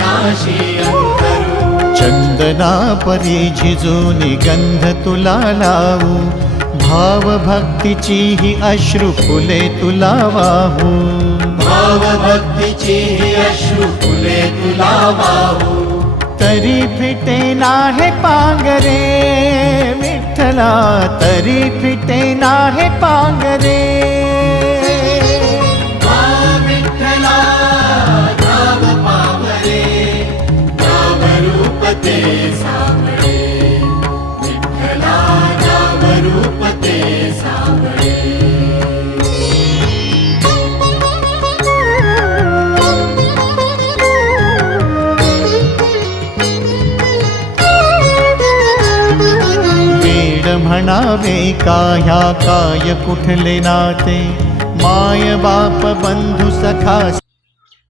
विनाशी अंतरू। चंदना परी झिजूनी गंध तुला लावू, भाव भक्तीची ही अश्रु फुले तुला वाहू। भाव भक्तीची ही अश्रु फुले तुला वाहू। तरी फिटे नाहे पांगरे विठ्ठला, तरी फिटे नाहे पांगरे। विठ्ठला नाम पावरे, नाम रूप ते सावळे। विठ्ठला नाम रूप ते सावळे। म्हणावे काह्या काय कुठले नाते, माय बाप बंधु सखा